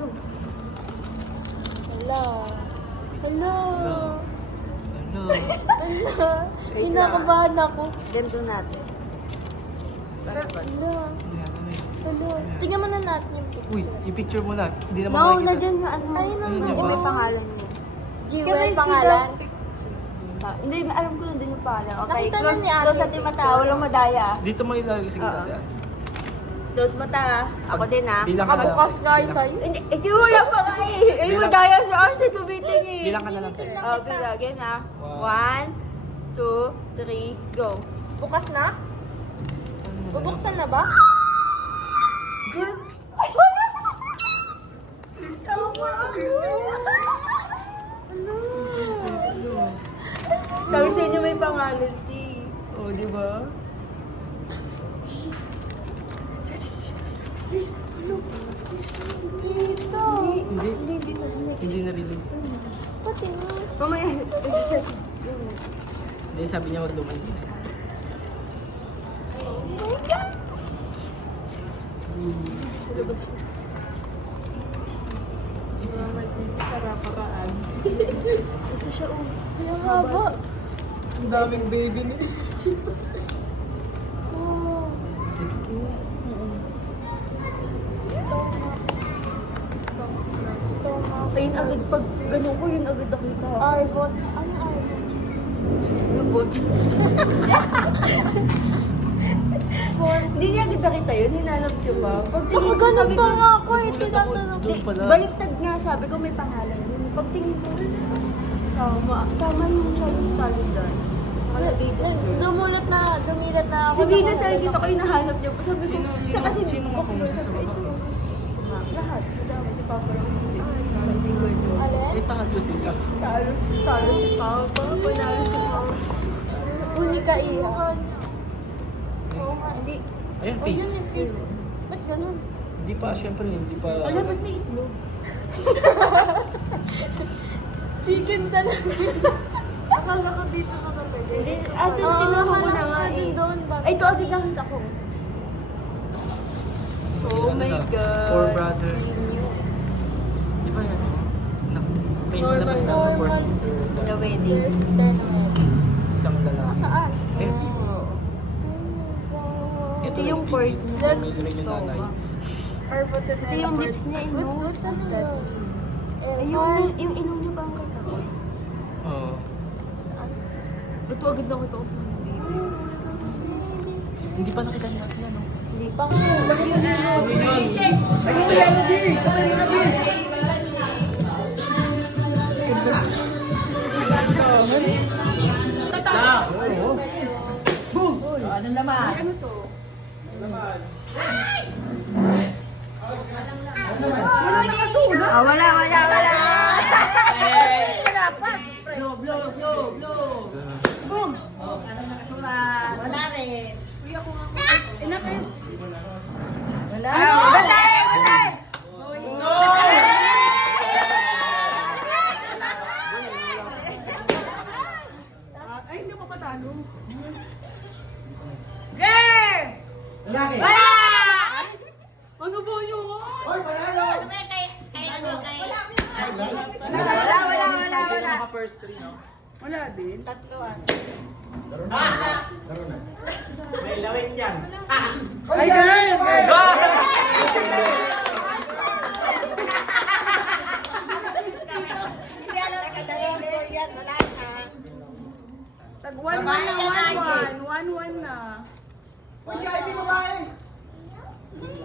Hala. Hala. Hello. Hala. Kinakabahan ako. Ganito natin. Hala. Hala. Tingnan mo na natin yung picture. Uy, i-picture mo na. Hindi naman No, makikita. na dyan yung ano. Ayun ang Ayun, doon. May pangalan mo. Jewel pangalan. Hindi, alam ko nandun yung pangalan. Okay, Nakita na close, ni ate close yung natin mata. picture. Walang madaya. Dito mo ilalagay sa gitna. Oo. Tia. Close mata. Ako din ah. Bilang ka na lang. Kabukas guys sa'yo. Hindi, ikaw wala pa nga eh. Ay, Bilang- madaya si Ashley tumiting eh. Bilang ka na lang tayo. Oh, bilang. Game na. One. 1, 2, 3, go. Bukas na? Bubuksan na ba? Girl. Sabi sa inyo may pangalan, T. O, di ba? Dito. Hindi. Hindi narinig. Pati na. Mamaya. Hindi, sabi niya wag lumayo. Ito siya, oh. Yung haba. Ang daming baby ni. Oh. Stomach. Ayun agad, pag ganun ko, yun agad nakita. Arbot. Ano arbot? Lubot. Force. Hindi niya agad nakita yun, hinanap niyo ba? Pag Baka tingin ko, ganun sabi pa ko, nga ako eh. Nagulat ako Tinatanong. doon pala. baliktad nga, sabi ko may pangalan yun. Pag tingin ko, tama. Tama yung Chinese Carlos doon. Nakalagay doon. Dumilat na ako. Si Venus, nakikita ko yung nahanap niyo. Sabi ko, Sino nga kumusta sa baba? Lahat. Madami si Papa lang. Kasi ko yun. Alin? Eh, talo sila. Talo si Papa. Panalo si Papa. Uli ka iha. Oo nga. Hindi. Ayan, Oh, face. yun yung face. Ba't ganun? Hindi pa, syempre, hindi pa. Wala, ba't may itlog? Chicken talaga. Akala ko dito ka talaga. Hindi, ate, tinuro ko na nga eh. Doon. Ay, ito agad nakita ko. Oh Ano my siya? God. Four brothers. Di ba yan? May Four labas na brothers. four sister. The wedding. Sister naman. Isang lalaki. Saan? Eh, Oh. Ito yung TV. part niya. May tuloy yung nanay. Arbot and Ito yung lips niya, eh, no? What does that mean? Ay, yung inom niyo ba ang katawa? Oo. Ito agad nakita ko sa mga baby. Hindi pa nakita natin yan, no? Hindi pa. Ah, wala.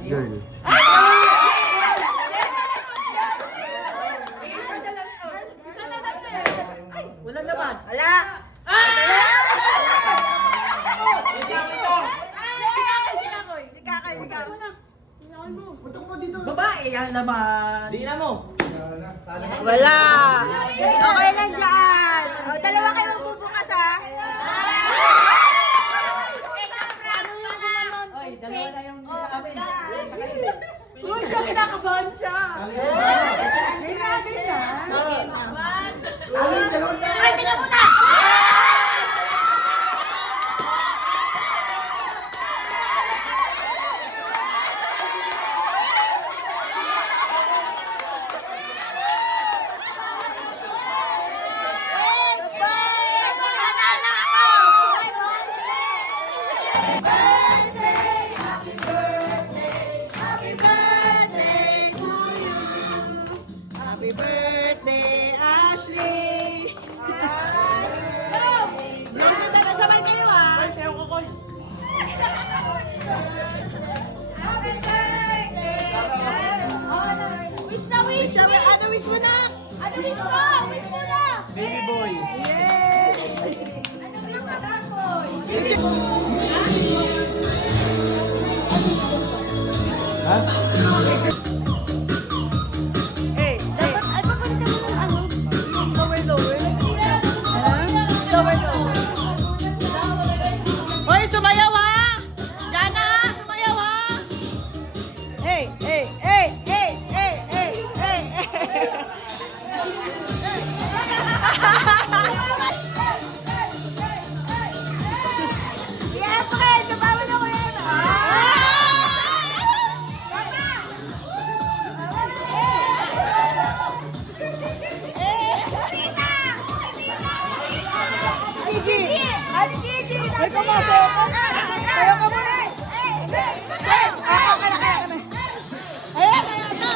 Girl. Wala. Okay lang dyan. O, dalawa kayo magbubukas ha. Uy, siya kinakabahan siya. Hindi na ganyan. Ay, tingnan mo na! birthday, Ashley! Lagi tayo sabay kayo ah! Wish na wish! Sabi, ano wish mo na? Ano wish mo? Wish mo na! Baby boy. Yay! Ano wish mo na, boy? Ha? Hey, Dapat, ay, papalitan mo ng ano? Yung lower. Lower. Hoy, sumayaw ha! Jana ha! Sumayaw ha! Hey, hey, hey, hey, hey, hey, hey, hey. Yes, okay. Sabawa na ko yan. Gigi! Ate Gigi! Ay, pumasok! Ayaw ka muna eh! Ay, kaya ka na! Ayan, ayan, pa!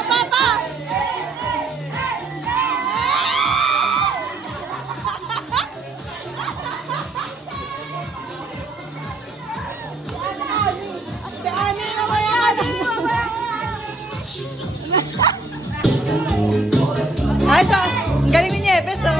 Ate Ani, mamaya ka na! Ay, so, ang galing ni Nieves, oh.